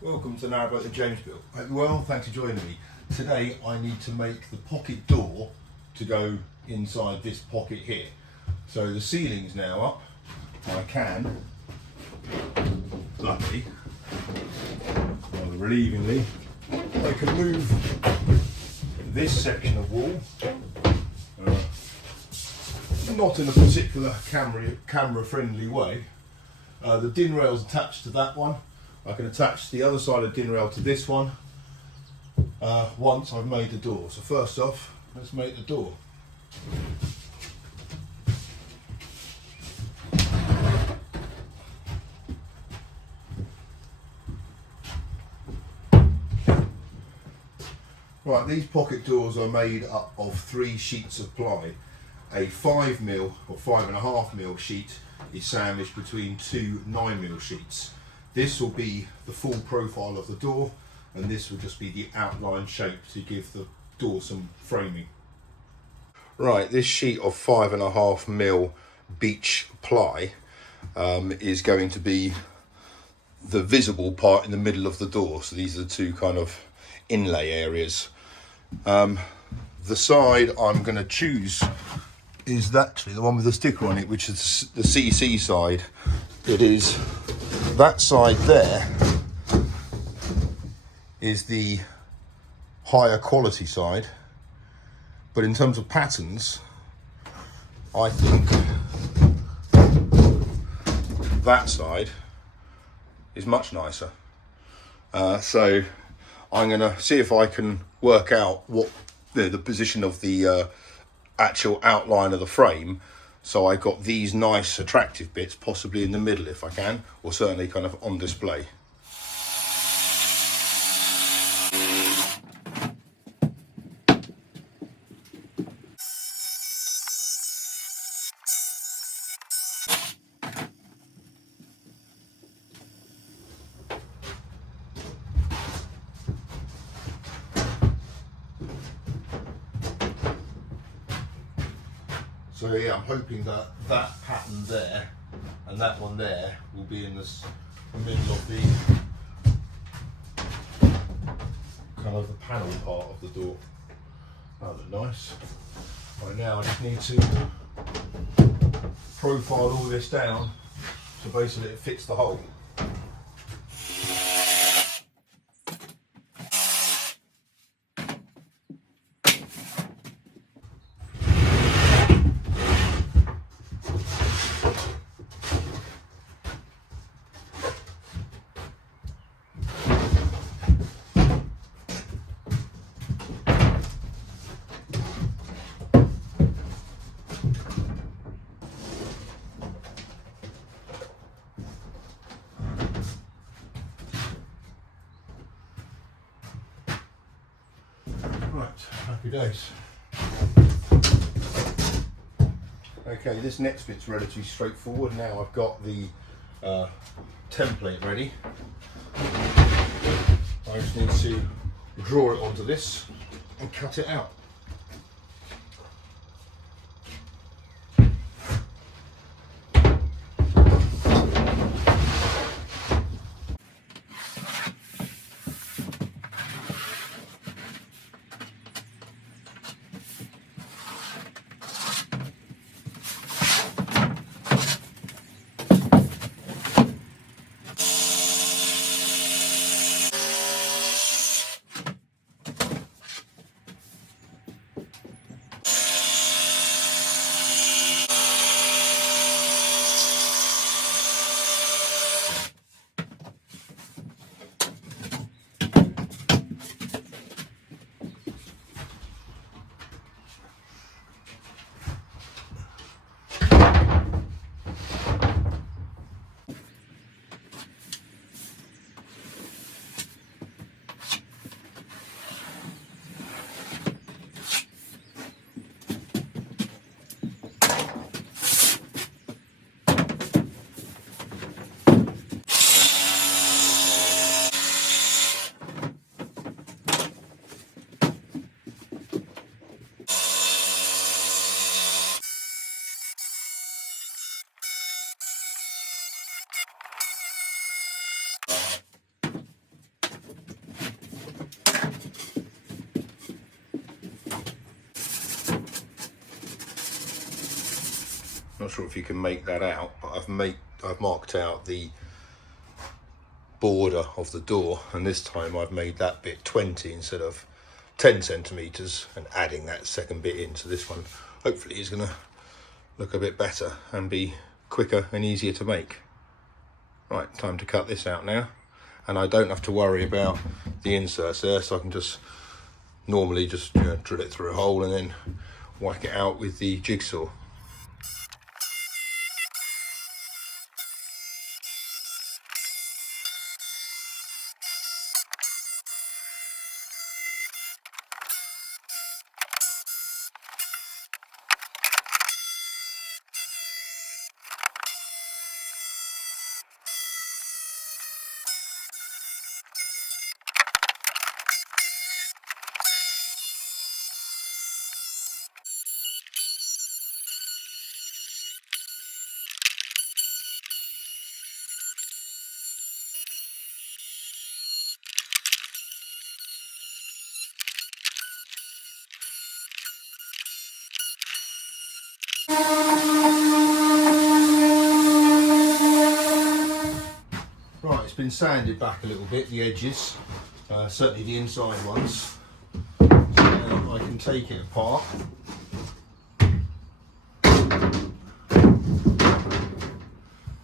Welcome to Narrowboat and Jamesville. Hope you're well, thanks for joining me. Today I need to make the pocket door to go inside this pocket here. So the ceiling's now up. I can, luckily, rather relievingly, I can move this section of wall, not in a particular camera friendly way. The din rail's attached to that one. I can attach the other side of the din rail to this one once I've made the door. So first off, let's make the door. Right, these pocket doors are made up of 3 sheets of ply. A 5mm or 5.5mm sheet is sandwiched between 2 9mm sheets. This will be the full profile of the door, and this will just be the outline shape to give the door some framing. Right, this sheet of 5.5mm beech ply is going to be the visible part in the middle of the door. So these are the 2 kind of inlay areas. The side I'm going to choose is actually the one with the sticker on it, which is the CC side. It is that side there is the higher quality side, but in terms of patterns, I think that side is much nicer. So I'm going to see if I can work out what the position of the actual outline of the frame, so I got these nice attractive bits possibly in the middle if I can, or certainly kind of on display. So yeah, I'm hoping that that pattern there and that one there will be in the middle of the kind of the panel part of the door. That look nice. Right, now I just need to profile all this down so basically it fits the hole. Right, happy days. Okay, this next bit's relatively straightforward. Now I've got the template ready. I just need to draw it onto this and cut it out. not sure if you can make that out, but I've marked out the border of the door, and this time I've made that bit 20 instead of 10 centimeters, and adding that second bit in. So this one hopefully is going to look a bit better and be quicker and easier to make. Right, time to cut this out now, and I don't have to worry about the inserts there, so I can just normally just drill it through a hole and then whack it out with the jigsaw. Right, it's been sanded back a little bit, the edges, certainly the inside ones. Now I can take it apart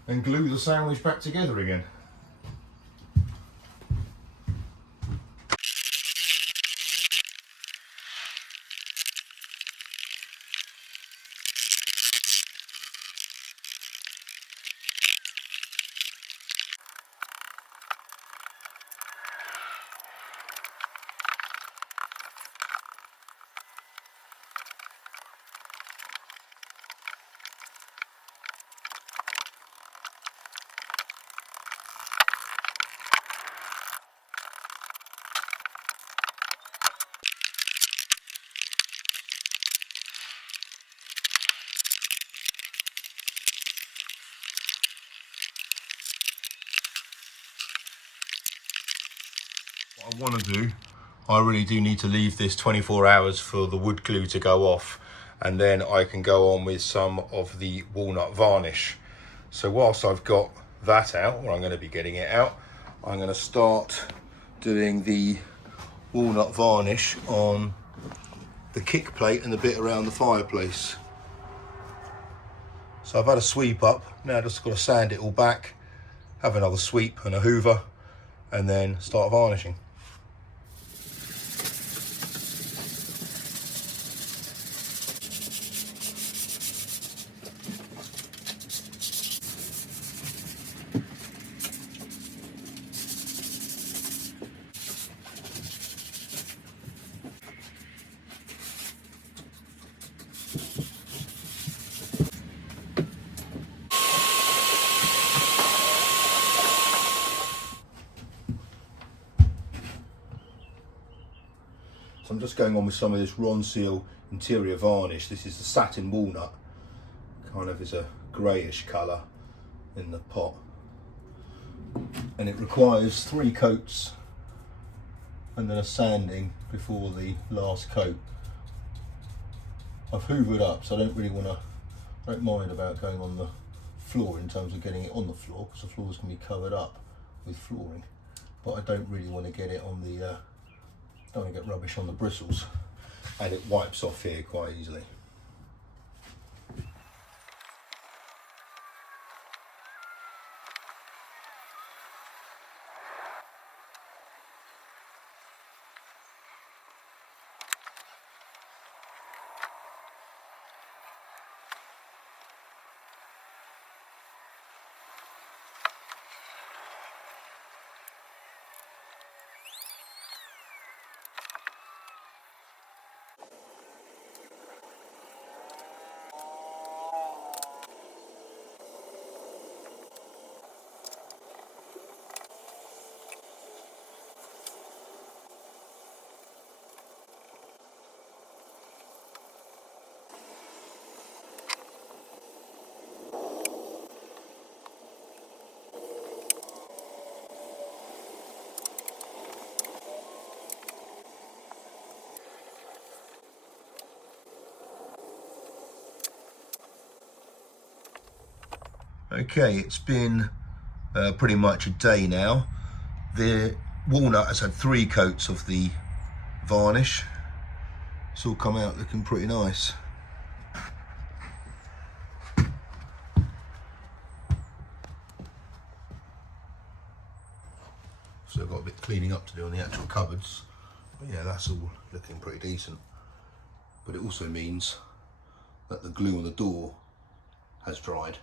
and glue the sandwich back together again. What I want to do, I really do need to leave this 24 hours for the wood glue to go off, and then I can go on with some of the walnut varnish. So whilst I've got that out, or I'm going to be getting it out, I'm going to start doing the walnut varnish on the kick plate and the bit around the fireplace. So I've had a sweep up, now I've just got to sand it all back, have another sweep and a hoover, and then start varnishing. So I'm just going on with some of this Ronseal interior varnish. This is the satin walnut, kind of is a greyish colour in the pot, and it requires 3 coats and then a sanding before the last coat. I've hoovered up, so I don't mind about going on the floor in terms of getting it on the floor, because the floors can be covered up with flooring, but I don't really want to get it on the don't want to get rubbish on the bristles, and it wipes off here quite easily. Okay, it's been pretty much a day now. The walnut has had 3 coats of the varnish. It's all come out looking pretty nice. So I've got a bit of cleaning up to do on the actual cupboards. But yeah, that's all looking pretty decent. But it also means that the glue on the door has dried.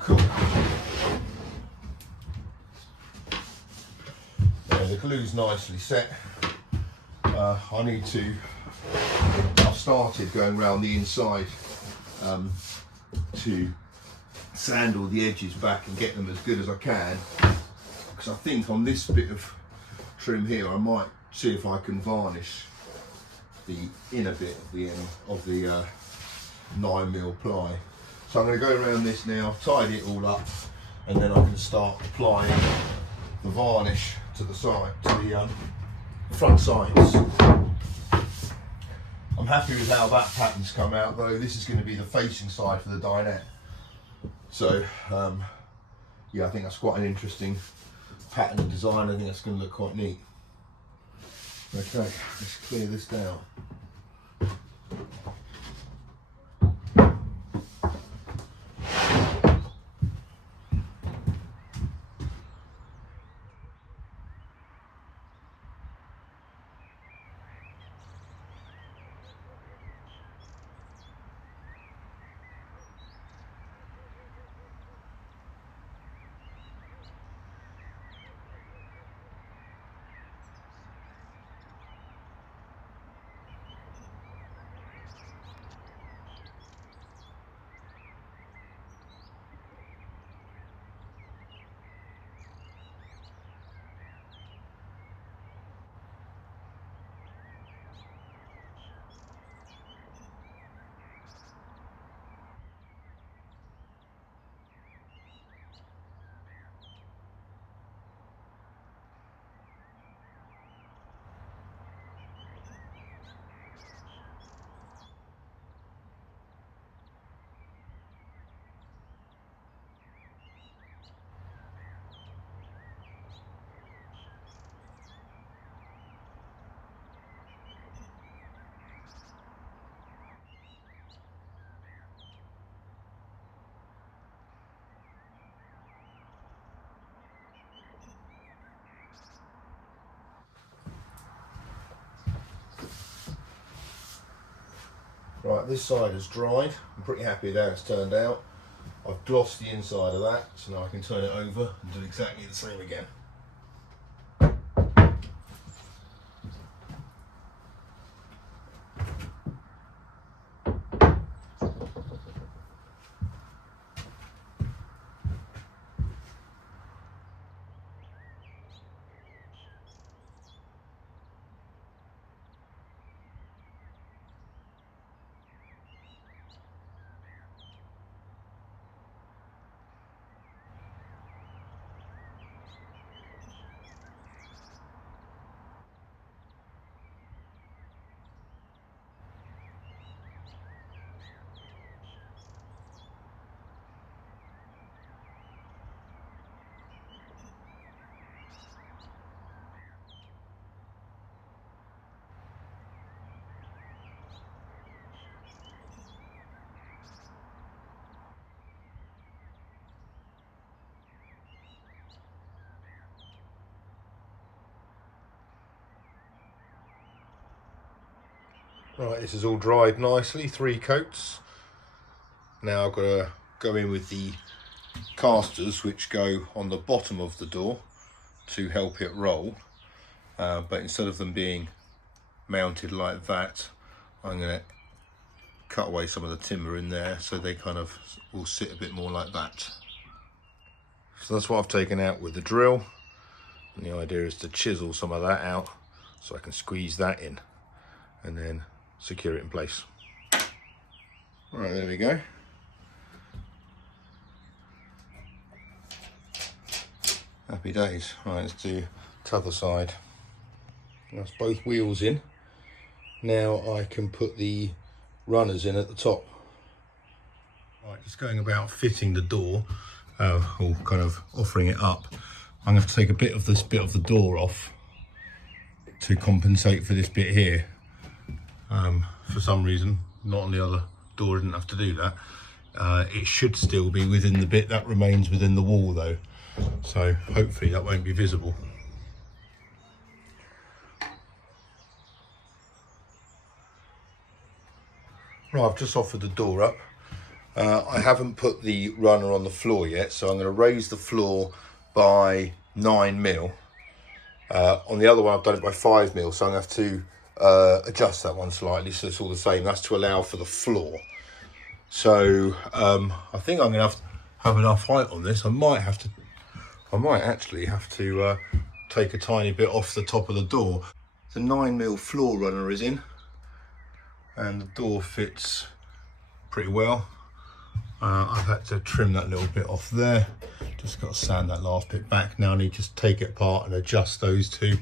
Cool. Now the glue's nicely set. I've started going around the inside to sand all the edges back and get them as good as I can, because I think on this bit of trim here I might see if I can varnish the inner bit of the end of the 9mm ply. So I'm going to go around this now, tidy it all up, and then I can start applying the varnish to the side, to the front sides. I'm happy with how that pattern's come out, though. This is going to be the facing side for the dinette. So yeah, I think that's quite an interesting pattern and design. I think that's going to look quite neat. Okay, let's clear this down. Right, this side has dried. I'm pretty happy with how it's turned out. I've glossed the inside of that, so now I can turn it over and do exactly the same again. Right, this is all dried nicely, 3 coats. Now I've got to go in with the casters which go on the bottom of the door to help it roll. But instead of them being mounted like that, I'm going to cut away some of the timber in there so they kind of will sit a bit more like that. So that's what I've taken out with the drill. And the idea is to chisel some of that out so I can squeeze that in and then secure it in place. Right, there we go. Happy days. Right, let's do the other side. That's both wheels in. Now I can put the runners in at the top. Right, just going about fitting the door, or kind of offering it up. I'm going to take a bit of this bit of the door off to compensate for this bit here. For some reason, not on the other door, didn't have to do that. It should still be within the bit that remains within the wall though, so hopefully that won't be visible. Right, I've just offered the door up. I haven't put the runner on the floor yet, so I'm going to raise the floor by 9mm. On the other one I've done it by 5mm, so I'm going to have to adjust that one slightly so it's all the same. That's to allow for the floor. So I think I'm going to have enough height on this. I might actually have to take a tiny bit off the top of the door. The 9mm floor runner is in, and the door fits pretty well. I've had to trim that little bit off there. Just got to sand that last bit back. Now I need to just take it apart and adjust those two.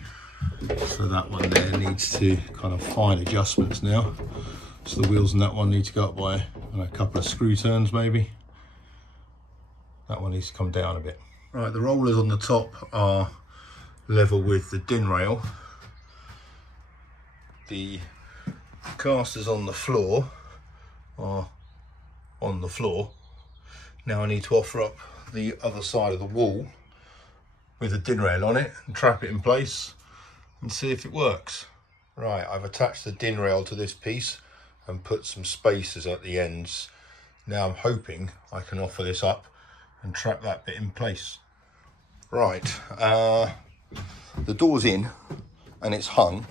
So that one there needs to kind of fine adjustments now. So the wheels on that one need to go up by a couple of screw turns maybe. That one needs to come down a bit. Right, the rollers on the top are level with the din rail. The casters on the floor are on the floor. Now I need to offer up the other side of the wall with a din rail on it and trap it in place and see if it works. Right, I've attached the din rail to this piece and put some spacers at the ends. Now I'm hoping I can offer this up and trap that bit in place. Right, the door's in and it's hung.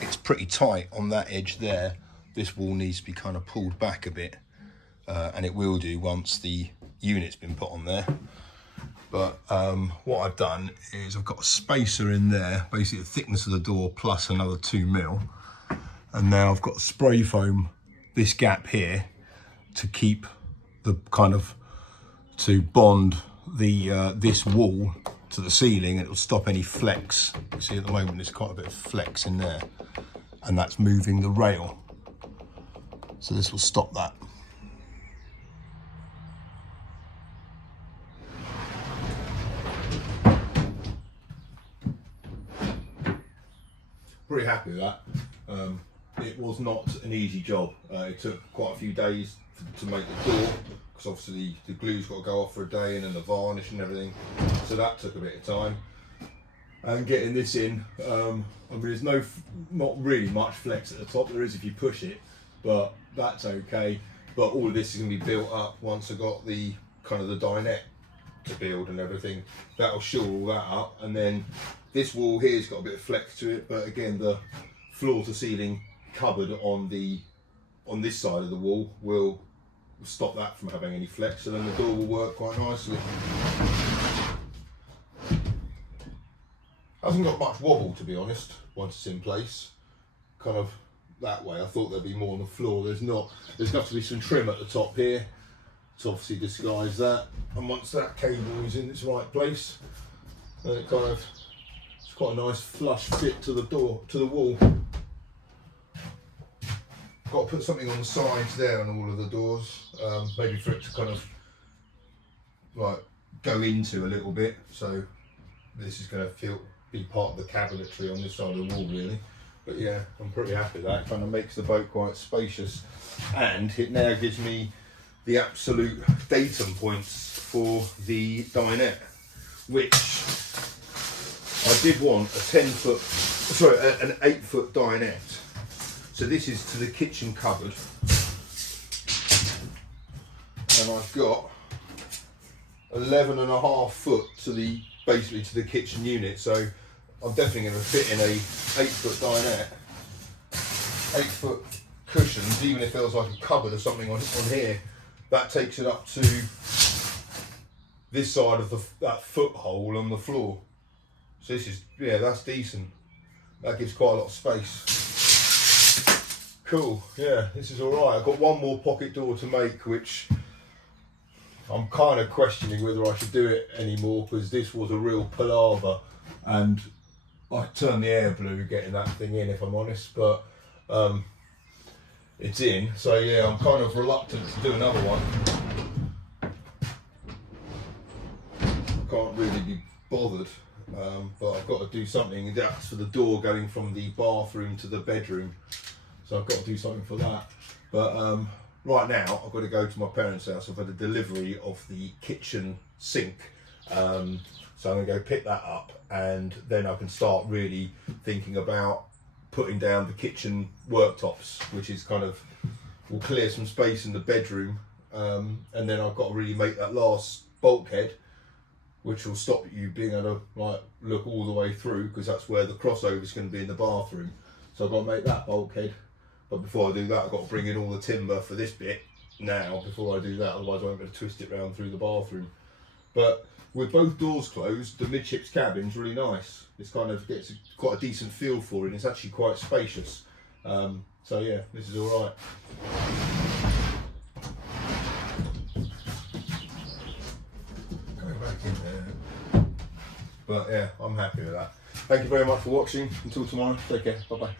It's pretty tight on that edge there. This wall needs to be kind of pulled back a bit, and it will do once the unit's been put on there. But what I've done is I've got a spacer in there, basically the thickness of the door plus another 2mm, and now I've got spray foam this gap here to keep the kind of to bond the this wall to the ceiling, and it'll stop any flex. You see at the moment there's quite a bit of flex in there, and that's moving the rail, so this will stop that. Pretty happy with that. It was not an easy job. It took quite a few days to make the door, because obviously the glue's got to go off for a day, and then the varnish and everything, so that took a bit of time. And getting this in, I mean, there's not really much flex at the top. There is if you push it, but that's okay. But all of this is going to be built up once I got the kind of the dinette to build and everything. That'll shore all that up, and then this wall here's got a bit of flex to it, but again the floor to ceiling cupboard on this side of the wall will stop that from having any flex, so then the door will work quite nicely. Hasn't got much wobble, to be honest, once it's in place. Kind of that way. I thought there'd be more on the floor. There's not. There's got to be some trim at the top here to obviously disguise that. And once that cable is in its right place, then it kind of, it's quite a nice flush fit to the door, to the wall. Got to put something on the sides there on all of the doors, maybe for it to kind of like go into a little bit. So this is going to be part of the cabinetry on this side of the wall, really. But yeah, I'm pretty happy with that. It kind of makes the boat quite spacious, and it now gives me the absolute datum points for the dinette, which I did want an 8-foot dinette. So this is to the kitchen cupboard, and I've got 11.5 foot to basically to the kitchen unit. So I'm definitely going to fit in a 8-foot dinette, 8-foot cushions. Even if there was like a cupboard or something on here, that takes it up to this side of that foothole on the floor. So this is, yeah, that's decent. That gives quite a lot of space. Cool, yeah, this is alright. I've got one more pocket door to make, which I'm kind of questioning whether I should do it anymore, because this was a real palaver and I turned the air blue getting that thing in, if I'm honest, but it's in, so yeah, I'm kind of reluctant to do another one. Can't really be bothered, but I've got to do something. That's for the door going from the bathroom to the bedroom, so I've got to do something for that. But right now I've got to go to my parents' house. I've had a delivery of the kitchen sink, so I'm going to go pick that up, and then I can start really thinking about putting down the kitchen worktops, which is kind of will clear some space in the bedroom, and then I've got to really make that last bulkhead, which will stop you being able to like look all the way through, because that's where the crossover is going to be in the bathroom. So I've got to make that bulkhead, but before I do that I've got to bring in all the timber for this bit now before I do that, otherwise I won't be able to twist it round through the bathroom. But with both doors closed, the midships cabin's really nice. It's kind of gets quite a decent feel for it, and it's actually quite spacious. So yeah, this is all right. Going back in there. But yeah, I'm happy with that. Thank you very much for watching. Until tomorrow, take care. Bye bye.